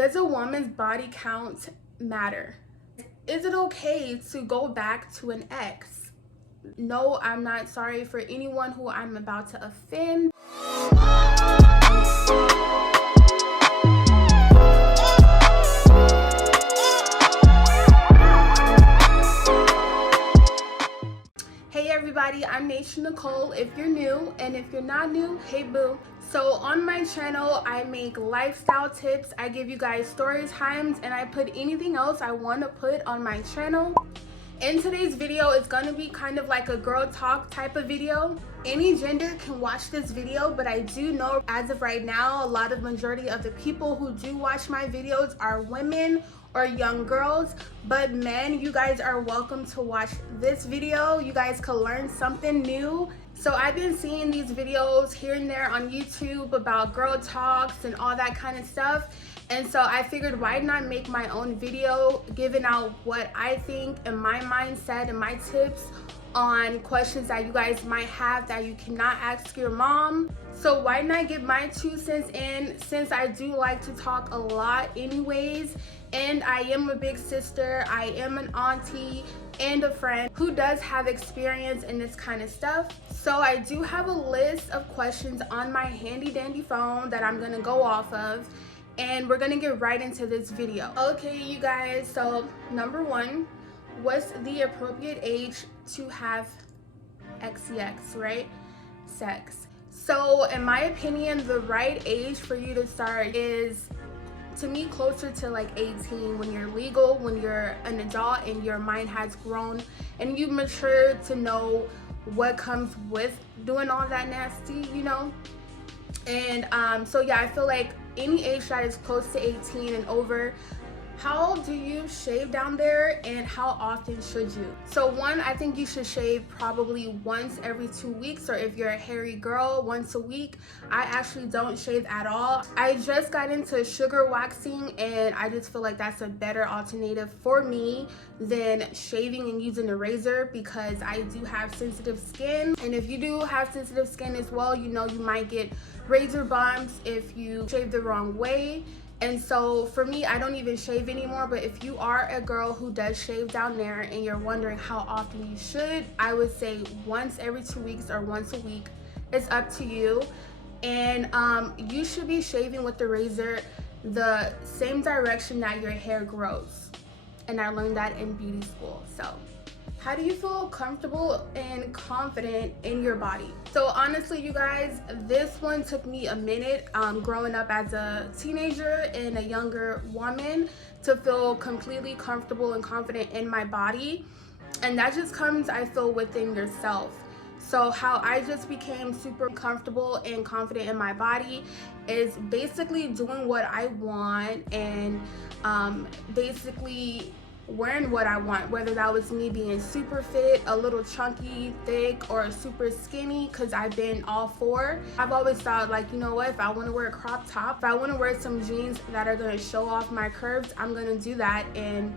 Does a woman's body count matter? Is it okay to go back to an ex? No, I'm not sorry for anyone who I'm about to offend. Hey everybody, I'm Naysha Nicole if you're new, and if you're not new, hey boo. So on my channel, I make lifestyle tips, I give you guys story times, and I put anything else I want to put on my channel. In today's video, it's going to be kind of like a girl talk type of video. Any gender can watch this video, but I do know as of right now, a lot of majority of the people who do watch my videos are women or young girls. But men, you guys are welcome to watch this video. You guys could learn something new. So I've been seeing these videos here and there on YouTube about girl talks and all that kind of stuff. And so I figured, why not make my own video giving out what I think and my mindset and my tips on questions that you guys might have that you cannot ask your mom. So why not get my 2 cents in, since I do like to talk a lot anyways, and I am a big sister, I am an auntie and a friend who does have experience in this kind of stuff. So I do have a list of questions on my handy dandy phone that I'm gonna go off of, and we're gonna get right into this video. Okay, you guys, so number 1, what's the appropriate age to have XCX, right? Sex. So in my opinion, the right age for you to start is, to me, closer to like 18, when you're legal, when you're an adult and your mind has grown and you've matured to know what comes with doing all that nasty, you know? And so yeah, I feel like any age that is close to 18 and over. How do you shave down there, and how often should you? So 1, I think you should shave probably once every 2 weeks, or if you're a hairy girl, once a week. I actually don't shave at all. I just got into sugar waxing, and I just feel like that's a better alternative for me than shaving and using a razor, because I do have sensitive skin, and if you do have sensitive skin as well, you know you might get razor bumps if you shave the wrong way. And so for me, I don't even shave anymore. But if you are a girl who does shave down there and you're wondering how often you should, I would say once every 2 weeks or once a week. It's up to you. And you should be shaving with the razor the same direction that your hair grows. And I learned that in beauty school. So how do you feel comfortable and confident in your body? So honestly, you guys, this one took me a minute growing up as a teenager and a younger woman to feel completely comfortable and confident in my body. And that just comes, I feel, within yourself. So how I just became super comfortable and confident in my body is basically doing what I want and basically wearing what I want, whether that was me being super fit, a little chunky, thick, or super skinny, because I've been all 4. I've always thought, like, you know what, if I want to wear a crop top, if I want to wear some jeans that are going to show off my curves, I'm going to do that, and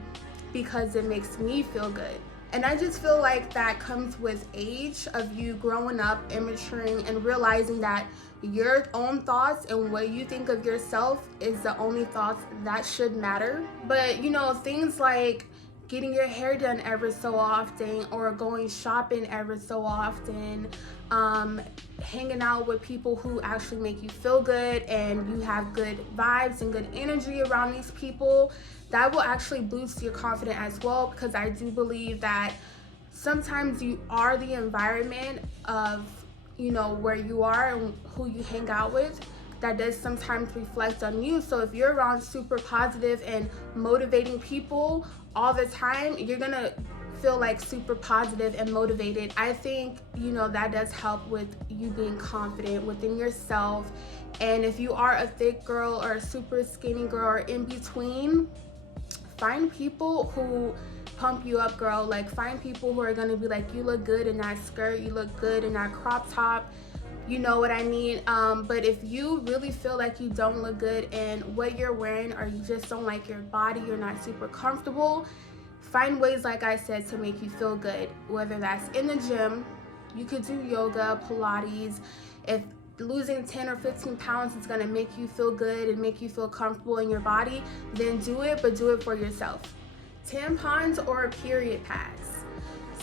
because it makes me feel good. And I just feel like that comes with age, of you growing up and maturing and realizing that your own thoughts and what you think of yourself is the only thoughts that should matter. But you know, things like getting your hair done ever so often, or going shopping ever so often, hanging out with people who actually make you feel good and you have good vibes and good energy around these people, that will actually boost your confidence as well, because I do believe that sometimes you are the environment of, you know, where you are and who you hang out with. That does sometimes reflect on you. So if you're around super positive and motivating people all the time, you're gonna feel like super positive and motivated. I think, you know, that does help with you being confident within yourself. And if you are a thick girl or a super skinny girl or in between, find people who pump you up, girl. Like, find people who are gonna be like, you look good in that skirt, you look good in that crop top, you know what I mean? But if you really feel like you don't look good in what you're wearing, or you just don't like your body, you're not super comfortable, find ways, like I said, to make you feel good. Whether that's in the gym, you could do yoga, Pilates. If losing 10 or 15 pounds is gonna make you feel good and make you feel comfortable in your body, then do it, but do it for yourself. Tampons or period pads.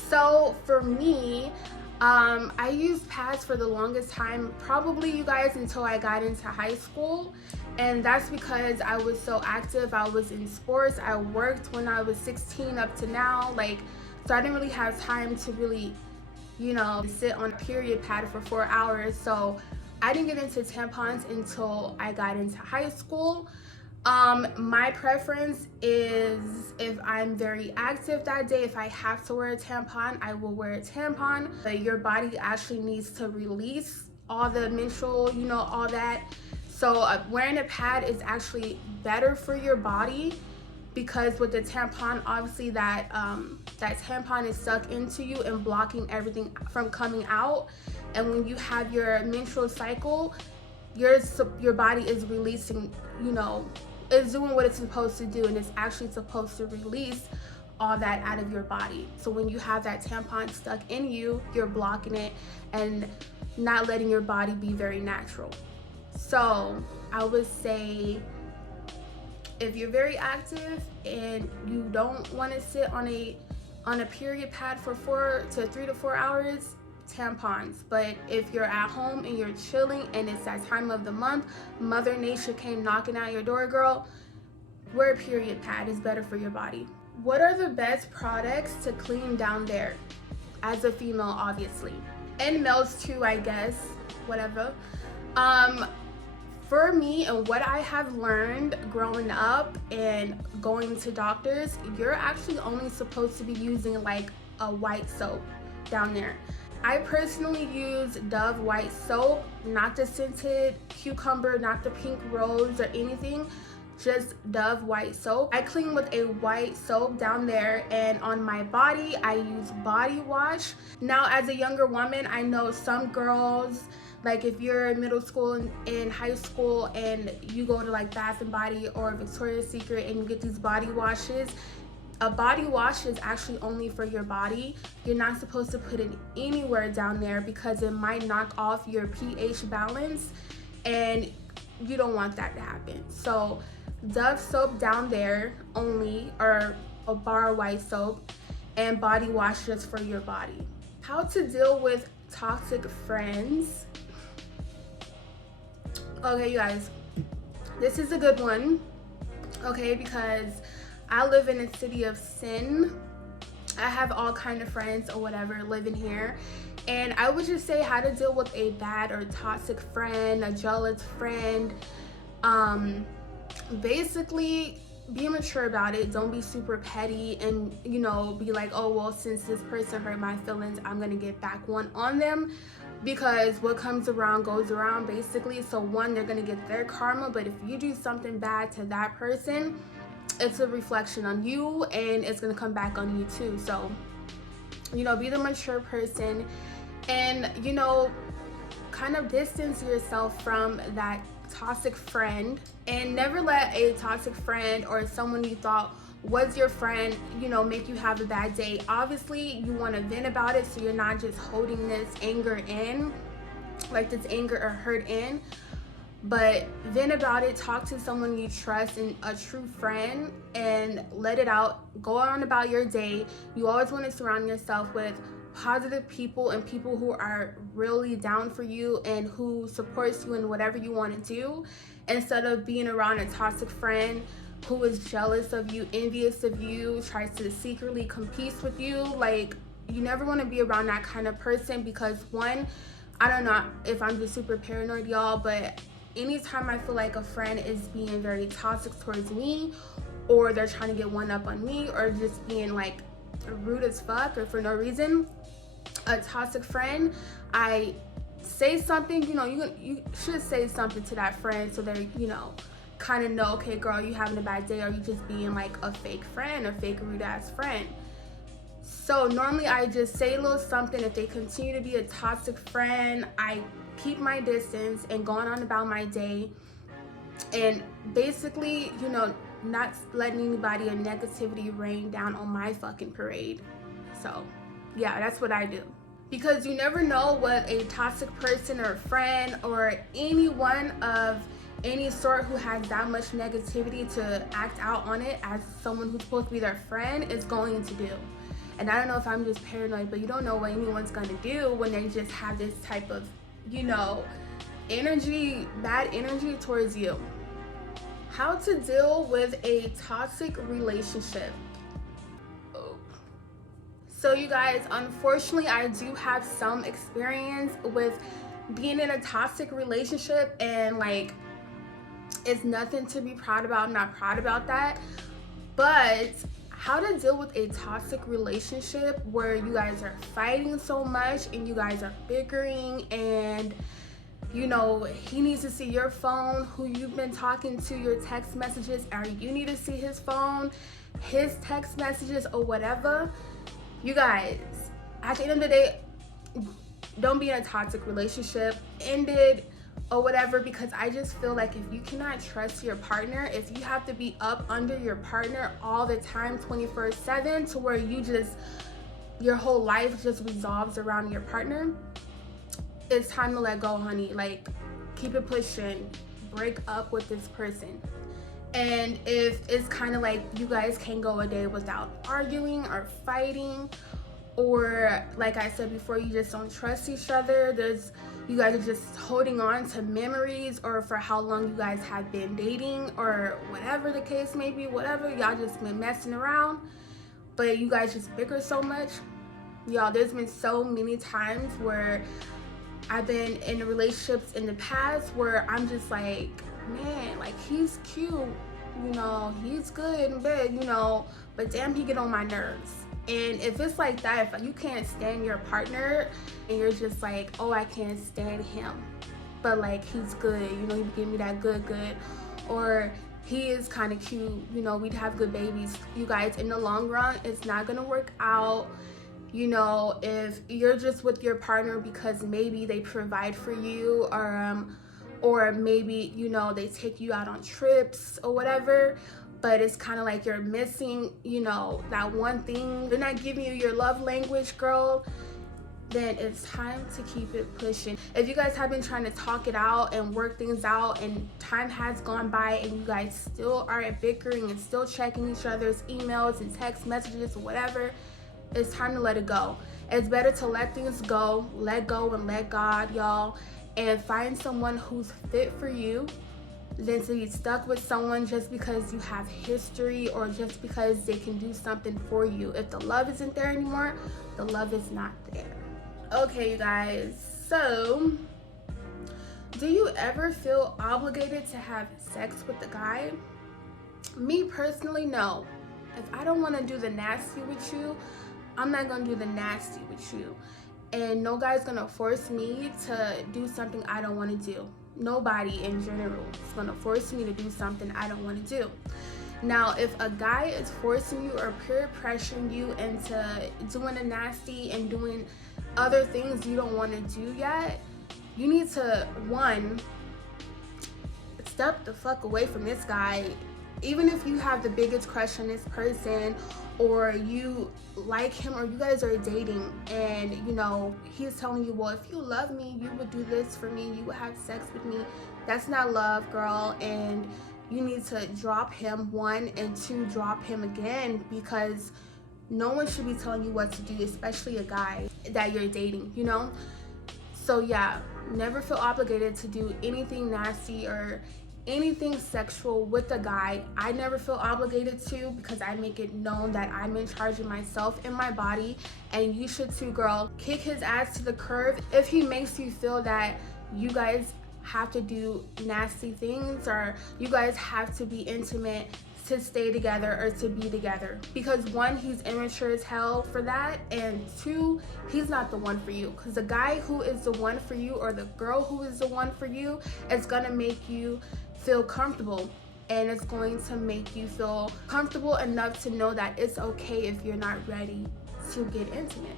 So for me, I used pads for the longest time, probably you guys, until I got into high school. And that's because I was so active. I was in sports. I worked when I was 16 up to now. So I didn't really have time to really, sit on a period pad for 4 hours. So I didn't get into tampons until I got into high school. My preference is if I'm very active that day, if I have to wear a tampon, I will wear a tampon. But your body actually needs to release all the menstrual, all that. So wearing a pad is actually better for your body, because with the tampon, obviously that tampon is stuck into you and blocking everything from coming out. And when you have your menstrual cycle, your body is releasing, is doing what it's supposed to do, and it's actually supposed to release all that out of your body. So when you have that tampon stuck in you, you're blocking it and not letting your body be very natural. So I would say, if you're very active and you don't want to sit on a period pad for 3 to 4 hours, tampons. But if you're at home and you're chilling and it's that time of the month, Mother Nature came knocking at your door, girl, wear a period pad. Is better for your body. What are the best products to clean down there? As a female, obviously, and males too, I guess, whatever. For me, and what I have learned growing up and going to doctors, you're actually only supposed to be using a white soap down there. I personally use Dove white soap, not the scented cucumber, not the pink rose or anything, just Dove white soap. I clean with a white soap down there, and on my body, I use body wash. Now, as a younger woman, I know some girls, if you're in middle school and in high school and you go to Bath and Body or Victoria's Secret and you get these body washes, a body wash is actually only for your body. You're not supposed to put it anywhere down there because it might knock off your pH balance, and you don't want that to happen. So Dove soap down there only, or a bar white soap, and body wash just for your body. How to deal with toxic friends. Okay, you guys, this is a good one, okay, because I live in a city of sin. I have all kind of friends or whatever living here, and I would just say how to deal with a bad or toxic friend, a jealous friend. Basically, be mature about it. Don't be super petty and be like, oh well, since this person hurt my feelings, I'm gonna get back one on them, because what comes around goes around, basically. So one, they're gonna get their karma, but if you do something bad to that person, it's a reflection on you and it's gonna come back on you too. So be the mature person, and kind of distance yourself from that toxic friend, and never let a toxic friend or someone you thought was your friend make you have a bad day. Obviously you want to vent about it, so you're not just holding this anger in, this anger or hurt in, but vent about it. Talk to someone you trust and a true friend, and let it out. Go on about your day. You always want to surround yourself with positive people and people who are really down for you and who supports you in whatever you want to do, instead of being around a toxic friend who is jealous of you, envious of you, tries to secretly compete with you. You never want to be around that kind of person, because one, I don't know if I'm just super paranoid, y'all, but anytime I feel like a friend is being very toxic towards me, or they're trying to get one up on me, or just being rude as fuck or for no reason, a toxic friend, I say something. You should say something to that friend so they're kind of know, okay girl, you having a bad day, or you just being a fake friend or fake rude ass friend. So normally I just say a little something. If they continue to be a toxic friend, I keep my distance and go on about my day, and basically not letting anybody or negativity rain down on my fucking parade. So yeah, that's what I do. because you never know what a toxic person or friend or anyone of any sort who has that much negativity to act out on it as someone who's supposed to be their friend is going to do. And I don't know if I'm just paranoid, but you don't know what anyone's going to do when they just have this type of, you know, energy, bad energy towards you. How to deal with a toxic relationship. So you guys, unfortunately, I do have some experience with being in a toxic relationship, and like, it's nothing to be proud about. I'm not proud about that. But how to deal with a toxic relationship where you guys are fighting so much and you guys are bickering, and you know, he needs to see your phone, who you've been talking to, your text messages, or you need to see his phone, his text messages, or whatever. You guys, at the end of the day, don't be in a toxic relationship. End it or whatever, because I just feel like if you cannot trust your partner, if you have to be up under your partner all the time, 24/7, to where you just, your whole life just revolves around your partner, it's time to let go, honey. Like, keep it pushing. Break up with this person. And if it's kind of like you guys can't go a day without arguing or fighting, or like I said before, you just don't trust each other, you guys are just holding on to memories, or for how long you guys have been dating, or whatever the case may be, whatever, y'all just been messing around, but you guys just bicker so much. Y'all, there's been so many times where I've been in relationships in the past where I'm just like, man, like, he's cute, you know, he's good and big, you know, but damn, he get on my nerves. And if it's like that, if you can't stand your partner and you're just like, oh, I can't stand him, but like, he's good, you know, he give me that good, or he is kind of cute, you know, we'd have good babies. You guys, in the long run, it's not gonna work out. You know, if you're just with your partner because maybe they provide for you, or maybe, you know, they take you out on trips or whatever, but it's kind of like you're missing, you know, that one thing, they're not giving you your love language, girl, then it's time to keep it pushing. If you guys have been trying to talk it out and work things out, and time has gone by and you guys still are bickering and still checking each other's emails and text messages or whatever, it's time to let it go. It's better to let things go, let go and let God, y'all, and find someone who's fit for you than to be stuck with someone just because you have history, or just because they can do something for you. If the love isn't there anymore, the love is not there. Okay, you guys, so do you ever feel obligated to have sex with the guy? Me personally, no. If I don't want to do the nasty with you, I'm not gonna do the nasty with you. And no guy's gonna force me to do something I don't want to do. Nobody in general is gonna force me to do something I don't want to do. Now, if a guy is forcing you or peer pressuring you into doing the nasty and doing other things you don't want to do yet, you need to, one, step the fuck away from this guy. Even if you have the biggest crush on this person, or you like him, or you guys are dating, and you know, he's telling you, well, if you love me, you would do this for me, you would have sex with me. That's not love, girl. And you need to drop him, one, and two, drop him again, because no one should be telling you what to do, especially a guy that you're dating, you know? So yeah, never feel obligated to do anything nasty or anything sexual with a guy. I never feel obligated to, because I make it known that I'm in charge of myself and my body, and you should too, girl. Kick his ass to the curb if he makes you feel that you guys have to do nasty things, or you guys have to be intimate to stay together or to be together. Because one, he's immature as hell for that, and two, he's not the one for you. Because the guy who is the one for you, or the girl who is the one for you, is gonna make you feel comfortable, and it's going to make you feel comfortable enough to know that it's okay if you're not ready to get intimate.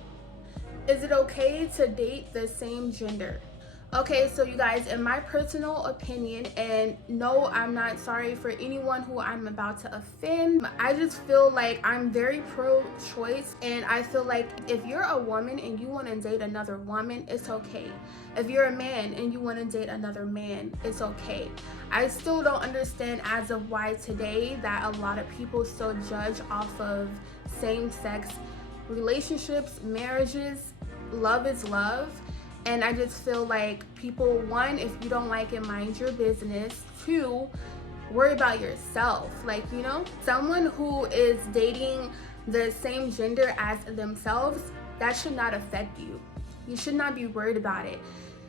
Is it okay to date the same gender? Okay, so you guys, in my personal opinion, and no, I'm not sorry for anyone who I'm about to offend, I just feel like I'm very pro-choice, and I feel like if you're a woman and you want to date another woman, it's okay. If you're a man and you want to date another man, it's okay. I still don't understand as of why today that a lot of people still judge off of same-sex relationships, marriages. Love is love. And I just feel like people, one, if you don't like it, mind your business. Two, worry about yourself. Like, you know, someone who is dating the same gender as themselves, that should not affect you. You should not be worried about it.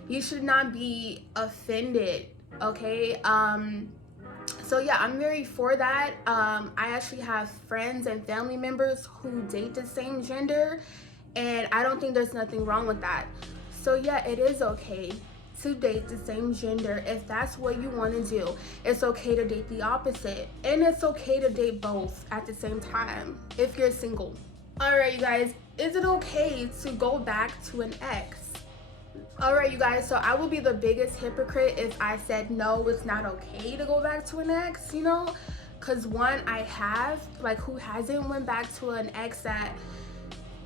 You should not be offended, okay? So yeah, I'm very for that. I actually have friends and family members who date the same gender, and I don't think there's nothing wrong with that. So yeah, it is okay to date the same gender if that's what you want to do. It's okay to date the opposite, and it's okay to date both at the same time if you're single. All right, you guys, is it okay to go back to an ex? All right, you guys, so I will be the biggest hypocrite if I said no, it's not okay to go back to an ex, you know? Because one, I have, like, who hasn't went back to an ex that,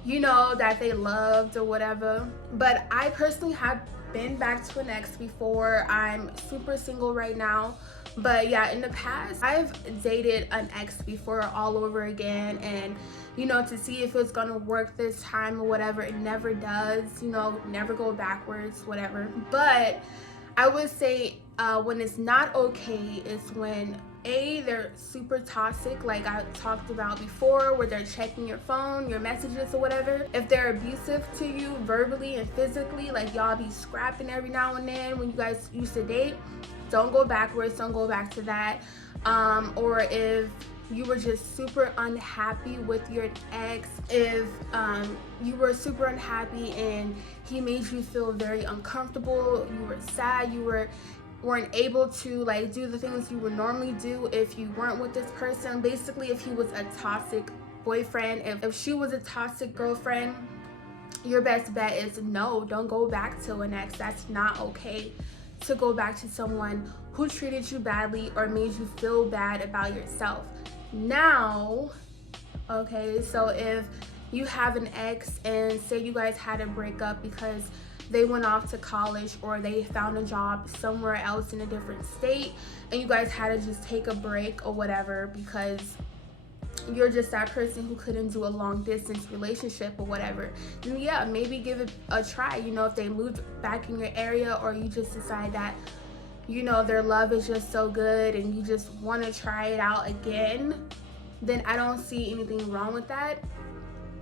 you know, that they loved or whatever. But I personally have been back to an ex before. I'm super single right now. But yeah, in the past, I've dated an ex before all over again, and you know, to see if it's gonna work this time or whatever. It never does, you know, never go backwards, whatever. But I would say when it's not okay is when they're super toxic, like I talked about before, where they're checking your phone, your messages or whatever. If they're abusive to you verbally and physically, like y'all be scrapping every now and then when you guys used to date, don't go backwards, don't go back to that. Or if you were just super unhappy with your ex, if you were super unhappy and he made you feel very uncomfortable, you were sad, you weren't able to like do the things you would normally do if you weren't with this person. Basically, if he was a toxic boyfriend, if she was a toxic girlfriend, your best bet is no, don't go back to an ex. That's not okay to go back to someone who treated you badly or made you feel bad about yourself. Now, okay, so if you have an ex and say you guys had a breakup because they went off to college or they found a job somewhere else in a different state, and you guys had to just take a break or whatever because you're just that person who couldn't do a long distance relationship or whatever, then yeah, maybe give it a try. You know, if they moved back in your area, or you just decide that, you know, their love is just so good and you just want to try it out again, then I don't see anything wrong with that.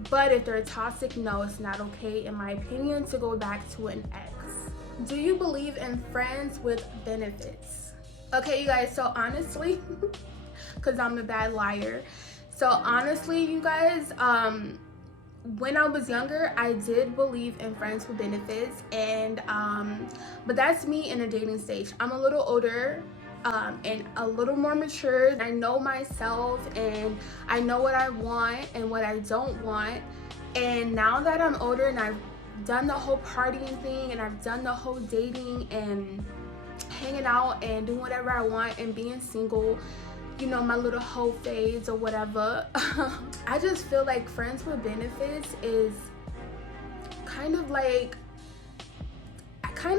But if they're toxic, no, it's not okay, in my opinion, to go back to an ex. Do you believe in friends with benefits? Okay, you guys, so honestly, because I'm a bad liar, so honestly, you guys, when I was younger, I did believe in friends with benefits, and but that's me in a dating stage. I'm a little older and a little more mature. I know myself and I know what I want and what I don't want. And now that I'm older and I've done the whole partying thing and I've done the whole dating and hanging out and doing whatever I want and being single, you know, my little hoe phase or whatever, I just feel like friends with benefits is kind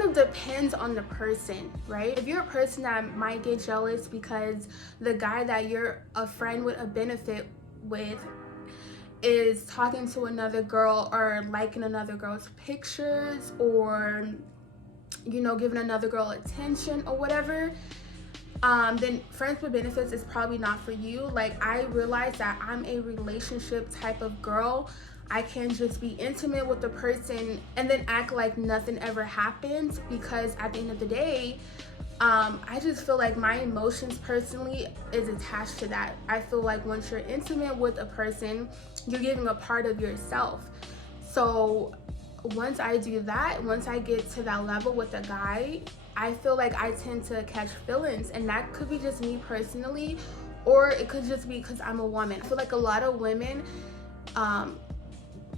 of depends on the person, right? If you're a person that might get jealous because the guy that you're a friend with a benefit with is talking to another girl or liking another girl's pictures, or, you know, giving another girl attention or whatever, then friends with benefits is probably not for you. Like, I realize that I'm a relationship type of girl. I can't just be intimate with the person and then act like nothing ever happened, because at the end of the day, I just feel like my emotions personally is attached to that. I feel like once you're intimate with a person, you're giving a part of yourself. So once I do that, once I get to that level with a guy, I feel like I tend to catch feelings, and that could be just me personally, or it could just be because I'm a woman. I feel like a lot of women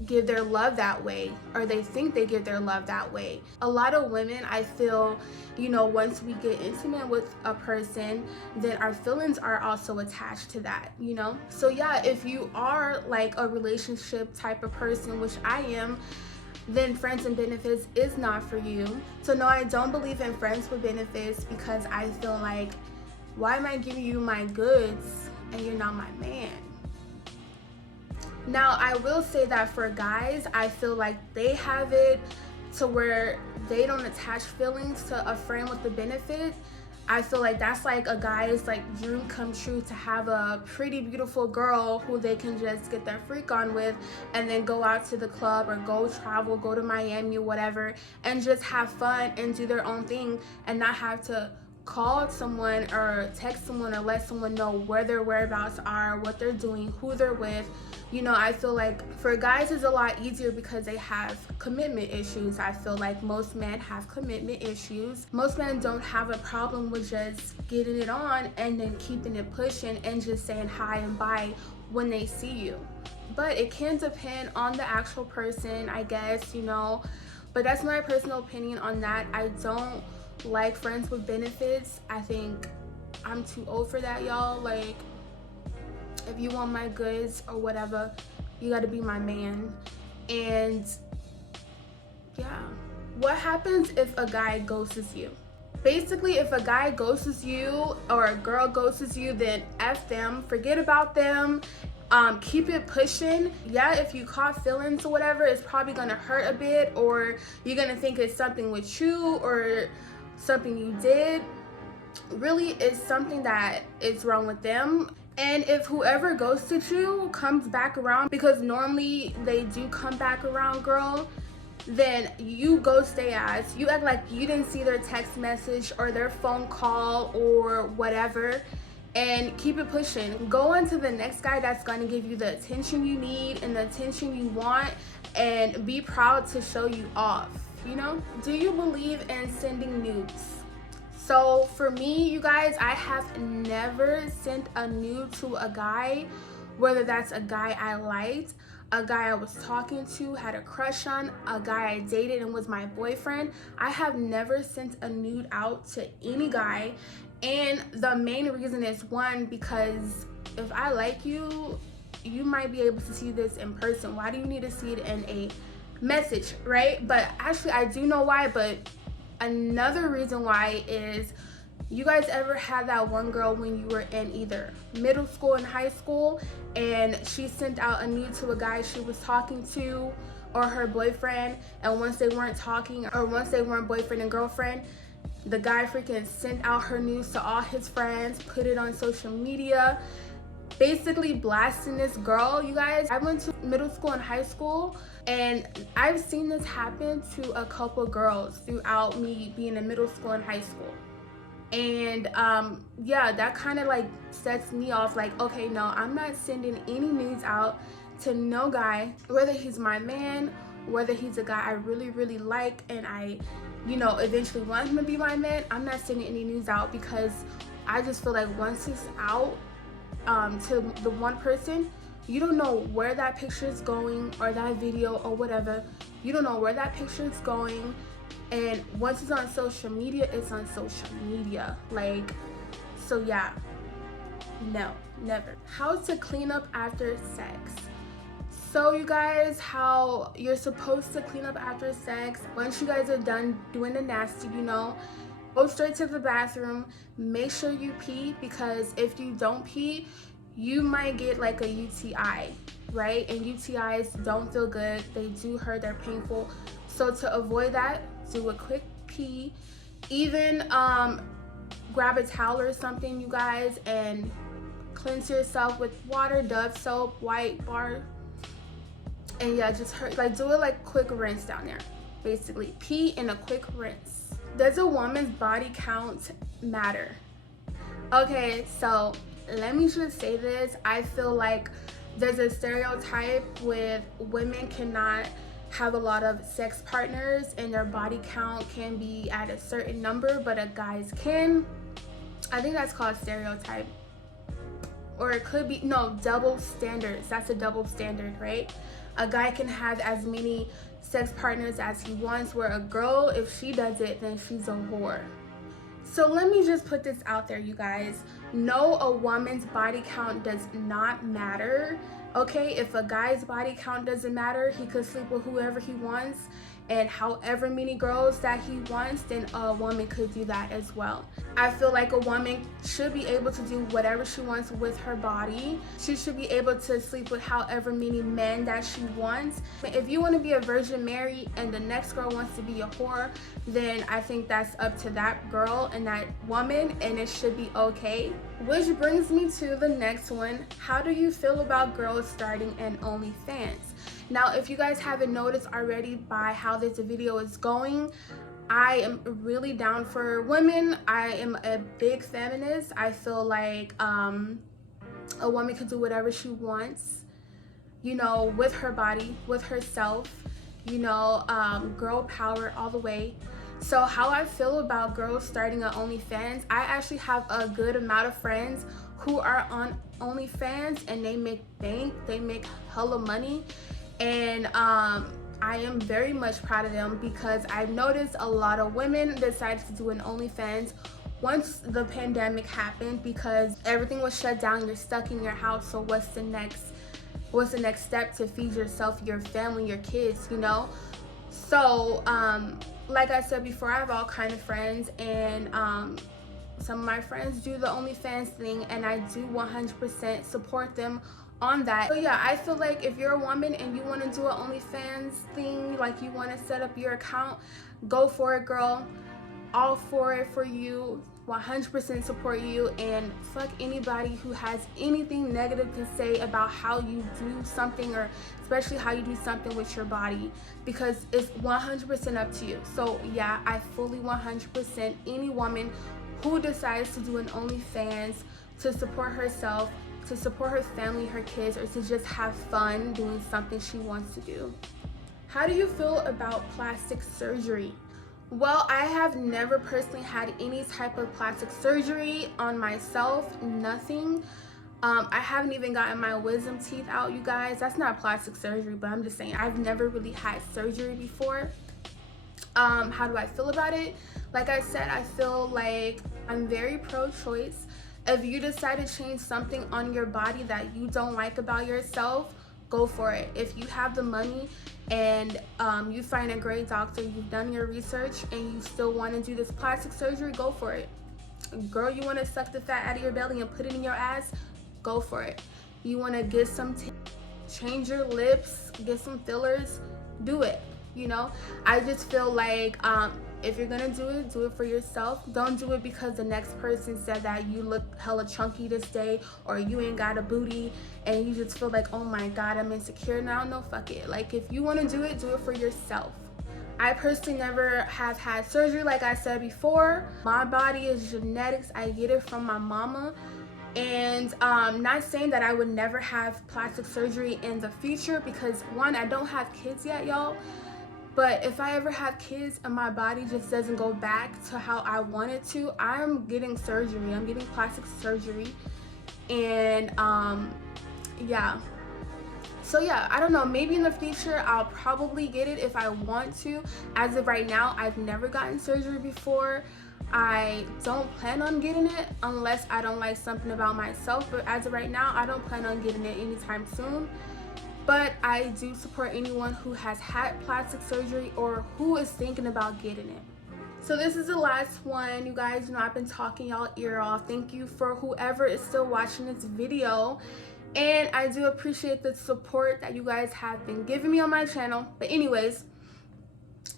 give their love that way, or they think they give their love that way. A lot of women, I feel, you know, once we get intimate with a person, then our feelings are also attached to that, you know? So yeah, if you are like a relationship type of person, which I am, then friends and benefits is not for you. So no, I don't believe in friends with benefits, because I feel like, why am I giving you my goods and you're not my man? Now, I will say that for guys, I feel like they have it to where they don't attach feelings to a friend with the benefit. I feel like that's like a guy's like dream come true, to have a pretty beautiful girl who they can just get their freak on with, and then go out to the club or go travel, go to Miami, whatever, and just have fun and do their own thing, and not have to call someone or text someone or let someone know where their whereabouts are, what they're doing, who they're with. You know, I feel like for guys it's a lot easier because they have commitment issues. I feel like most men have commitment issues. Most men don't have a problem with just getting it on and then keeping it pushing and just saying hi and bye when they see you. But it can depend on the actual person, I guess, you know. But that's my personal opinion on that. I don't like friends with benefits. I think I'm too old for that, y'all. Like, if you want my goods or whatever, you got to be my man. And yeah, what happens if a guy ghosts you? Basically, if a guy ghosts you or a girl ghosts you, then F them, forget about them. Keep it pushing. Yeah, if you caught feelings or whatever, it's probably gonna hurt a bit, or you're gonna think it's something with you or something you did. Really, it's something that is wrong with them. And if whoever ghosted you comes back around, because normally they do come back around, girl, then you ghost their ass. You act like you didn't see their text message or their phone call or whatever, and keep it pushing. Go on to the next guy that's going to give you the attention you need and the attention you want, and be proud to show you off, you know? Do you believe in sending nudes? So for me, you guys, I have never sent a nude to a guy, whether that's a guy I liked, a guy I was talking to, had a crush on, a guy I dated and was my boyfriend. I have never sent a nude out to any guy. And the main reason is, one, because if I like you, you might be able to see this in person. Why do you need to see it in a message, right? But actually, I do know why, but another reason why is, you guys ever had that one girl when you were in either middle school and high school, and she sent out a nude to a guy she was talking to or her boyfriend, and once they weren't talking or once they weren't boyfriend and girlfriend, the guy freaking sent out her news to all his friends, put it on social media, basically blasting this girl, you guys? I went to middle school and high school, and I've seen this happen to a couple girls throughout me being in middle school and high school. And yeah, that kind of like sets me off, like, okay, no, I'm not sending any nudes out to no guy, whether he's my man, whether he's a guy I really, really like and I, you know, eventually want him to be my man. I'm not sending any nudes out, because I just feel like once it's out to the one person, you don't know where that picture is going, or that video or whatever. You don't know where that picture is going. And once it's on social media, it's on social media. Like, so yeah, no, never. How to clean up after sex. So you guys, how you're supposed to clean up after sex, once you guys are done doing the nasty, you know, go straight to the bathroom. Make sure you pee, because if you don't pee, you might get like a UTI, right? And UTIs don't feel good. They do hurt, they're painful. So to avoid that, do a quick pee. Even grab a towel or something, you guys, and cleanse yourself with water, Dove soap, white bar. And yeah, just like do it like quick rinse down there. Basically, pee in a quick rinse. Does a woman's body count matter? Okay, so let me just say this. I feel like there's a stereotype with women cannot have a lot of sex partners and their body count can be at a certain number, but a guy's can. I think that's called stereotype. or it could be, no, double standards. That's a double standard, right? A guy can have as many sex partners as he wants, where a girl, if she does it, then she's a whore. So let me just put this out there, you guys. No, a woman's body count does not matter. Okay, if a guy's body count doesn't matter, he could sleep with whoever he wants and however many girls that he wants, then a woman could do that as well. I feel like a woman should be able to do whatever she wants with her body. She should be able to sleep with however many men that she wants. If you want to be a Virgin Mary and the next girl wants to be a whore, then I think that's up to that girl and that woman, and it should be okay. Which brings me to the next one. How do you feel about girls starting an OnlyFans? Now, if you guys haven't noticed already by how this video is going, I am really down for women. I am a big feminist. I feel like a woman can do whatever she wants, you know, with her body, with herself, you know, girl power all the way. So how I feel about girls starting an OnlyFans, I actually have a good amount of friends who are on OnlyFans and they make bank, they make hella money. And I am very much proud of them, because I've noticed a lot of women decided to do an OnlyFans once the pandemic happened, because everything was shut down. You're stuck in your house, so what's the next step to feed yourself, your family, your kids, you know? So like I said before, I have all kind of friends, and some of my friends do the OnlyFans thing, and I do 100% support them on that. So yeah, I feel like if you're a woman and you want to do an OnlyFans thing, like you want to set up your account, go for it, girl. All for it for you. 100% support you, and fuck anybody who has anything negative to say about how you do something, or especially how you do something with your body, because it's 100% up to you. So yeah, I fully 100% any woman who decides to do an OnlyFans to support herself, to support her family, her kids, or to just have fun doing something she wants to do. How do you feel about plastic surgery? Well, I have never personally had any type of plastic surgery on myself, nothing. I haven't even gotten my wisdom teeth out, you guys. That's not plastic surgery, but I'm just saying, I've never really had surgery before. How do I feel about it? Like I said, I feel like I'm very pro-choice. If you decide to change something on your body that you don't like about yourself, go for it. If you have the money and you find a great doctor, you've done your research, and you still want to do this plastic surgery, go for it. Girl, you want to suck the fat out of your belly and put it in your ass, go for it. You want to get some change your lips, get some fillers, do it. You know, I just feel like if you're gonna do it for yourself. Don't do it because the next person said that you look hella chunky this day, or you ain't got a booty, and you just feel like, oh my god, I'm insecure now. No, fuck it. Like, if you want to do it for yourself. I personally never have had surgery. Like I said before, my body is genetics. I get it from my mama. And not saying that I would never have plastic surgery in the future, because one, I don't have kids yet, y'all. But if I ever have kids and my body just doesn't go back to how I want it to, I'm getting surgery. I'm getting plastic surgery. And yeah. So yeah, I don't know, maybe in the future I'll probably get it if I want to. As of right now, I've never gotten surgery before. I don't plan on getting it unless I don't like something about myself. But as of right now, I don't plan on getting it anytime soon. But I do support anyone who has had plastic surgery or who is thinking about getting it. So this is the last one, you guys. You know, I've been talking y'all ear off. Thank you for whoever is still watching this video. And I do appreciate the support that you guys have been giving me on my channel. But anyways,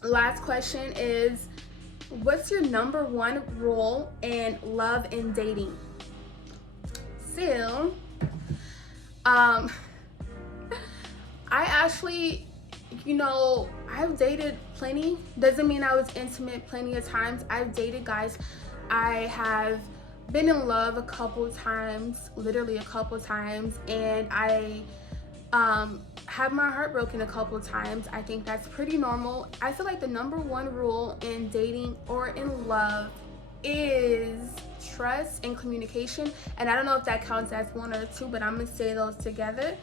last question is, what's your #1 rule in love and dating? So, I actually, you know, I've dated plenty. Doesn't mean I was intimate plenty of times. I've dated guys. I have been in love a couple times, literally a couple times, and I had my heart broken a couple times. I think that's pretty normal. I feel like the #1 rule in dating or in love is trust and communication. And I don't know if that counts as one or two, but I'm gonna say those together.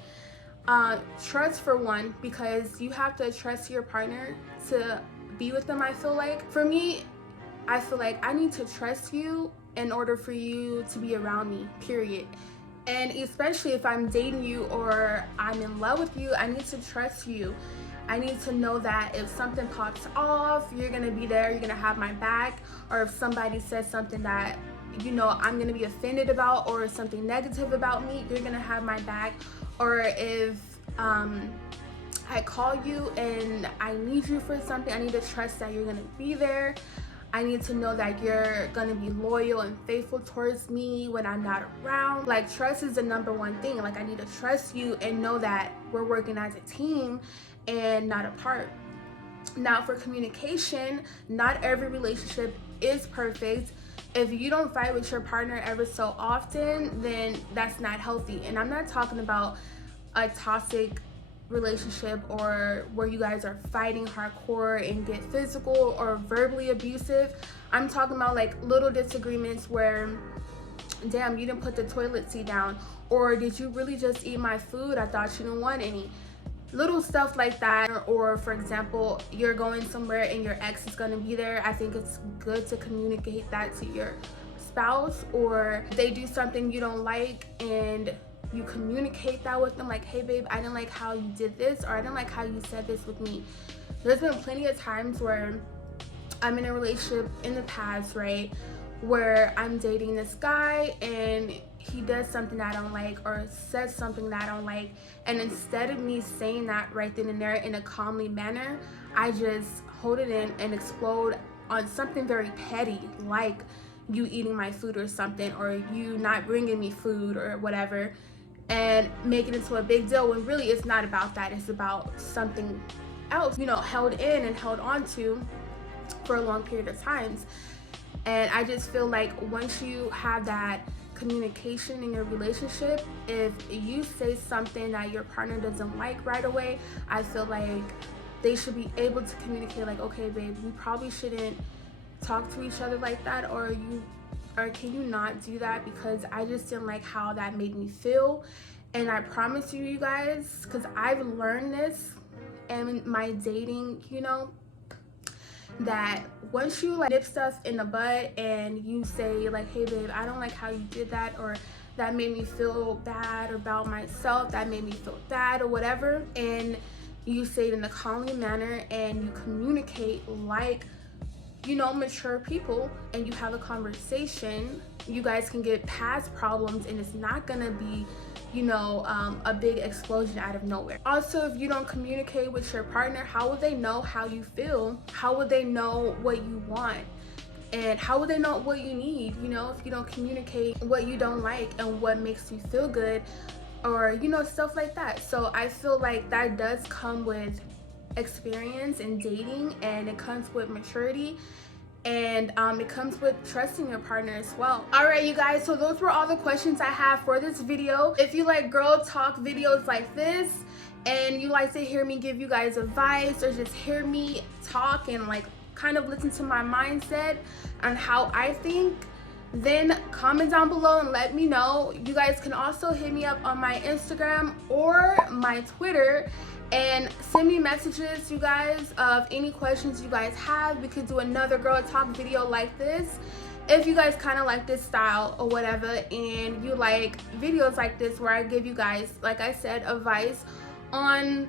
Trust for one, because you have to trust your partner to be with them. I feel like for me, I feel like I need to trust you in order for you to be around me, period. And especially if I'm dating you or I'm in love with you, I need to trust you. I need to know that if something pops off, you're gonna be there, you're gonna have my back. Or if somebody says something that, you know, I'm gonna be offended about, or something negative about me, you're gonna have my back. Or if I call you and I need you for something, I need to trust that you're gonna be there. I need to know that you're gonna be loyal and faithful towards me when I'm not around. Like, trust is the number one thing. Like, I need to trust you and know that we're working as a team and not apart. Now, for communication, not every relationship is perfect. If you don't fight with your partner ever so often, then that's not healthy. And I'm not talking about a toxic relationship or where you guys are fighting hardcore and get physical or verbally abusive. I'm talking about like little disagreements where, damn, you didn't put the toilet seat down, or did you really just eat my food? I thought you didn't want any. Little stuff like that. Or for example, you're going somewhere and your ex is going to be there. I think it's good to communicate that to your spouse. Or they do something you don't like and you communicate that with them, like, hey babe, I didn't like how you did this, or I didn't like how you said this with me. There's been plenty of times where I'm in a relationship in the past, right, where I'm dating this guy and he does something that I don't like or says something that I don't like, and instead of me saying that right then and there in a calmly manner, I just hold it in and explode on something very petty, like you eating my food or something, or you not bringing me food or whatever, and make it into a big deal when really it's not about that. It's about something else, you know, held in and held on to for a long period of times. And I just feel like once you have that communication in your relationship, if you say something that your partner doesn't like right away, I feel like they should be able to communicate, like, okay babe, we probably shouldn't talk to each other like that, or can you not do that, because I just didn't like how that made me feel. And I promise you, you guys, because I've learned this in my dating, you know, that once you like nip stuff in the bud and you say like, hey babe, I don't like how you did that, or that made me feel bad about myself, that made me feel bad, or whatever, and you say it in a calmly manner and you communicate like, you know, mature people, and you have a conversation, you guys can get past problems, and it's not gonna be, you know, a big explosion out of nowhere. Also, if you don't communicate with your partner, how would they know how you feel? How would they know what you want? And how would they know what you need, you know, if you don't communicate what you don't like and what makes you feel good, or, you know, stuff like that. So I feel like that does come with experience in dating, and it comes with maturity, and it comes with trusting your partner as well. All right, you guys, so those were all the questions I have for this video. If you like girl talk videos like this, and you like to hear me give you guys advice, or just hear me talk and like kind of listen to my mindset on how I think, then comment down below and let me know. You guys can also hit me up on my Instagram or my Twitter and send me messages, you guys, of any questions you guys have. We could do another girl talk video like this if you guys kind of like this style or whatever, and you like videos like this where I give you guys, like I said, advice on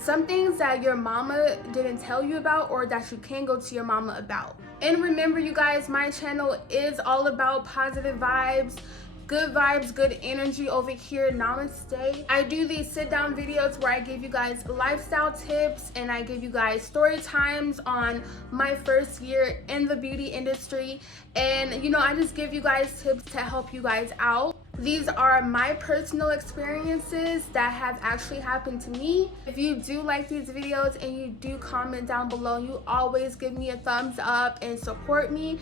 some things that your mama didn't tell you about, or that you can go to your mama about. And remember, you guys, my channel is all about positive vibes, good energy over here. Namaste. I do these sit down videos where I give you guys lifestyle tips, and I give you guys story times on my first year in the beauty industry, and, you know, I just give you guys tips to help you guys out. These are my personal experiences that have actually happened to me. If you do like these videos and you do comment down below, you always give me a thumbs up and support me.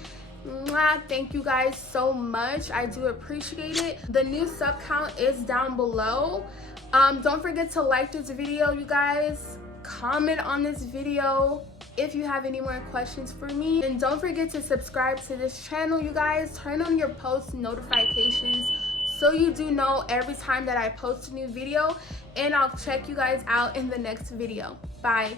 Mwah, thank you guys so much. I do appreciate it. The new sub count is down below. Don't forget to like this video, you guys. Comment on this video if you have any more questions for me. And don't forget to subscribe to this channel, you guys. Turn on your post notifications so you do know every time that I post a new video. And I'll check you guys out in the next video. Bye.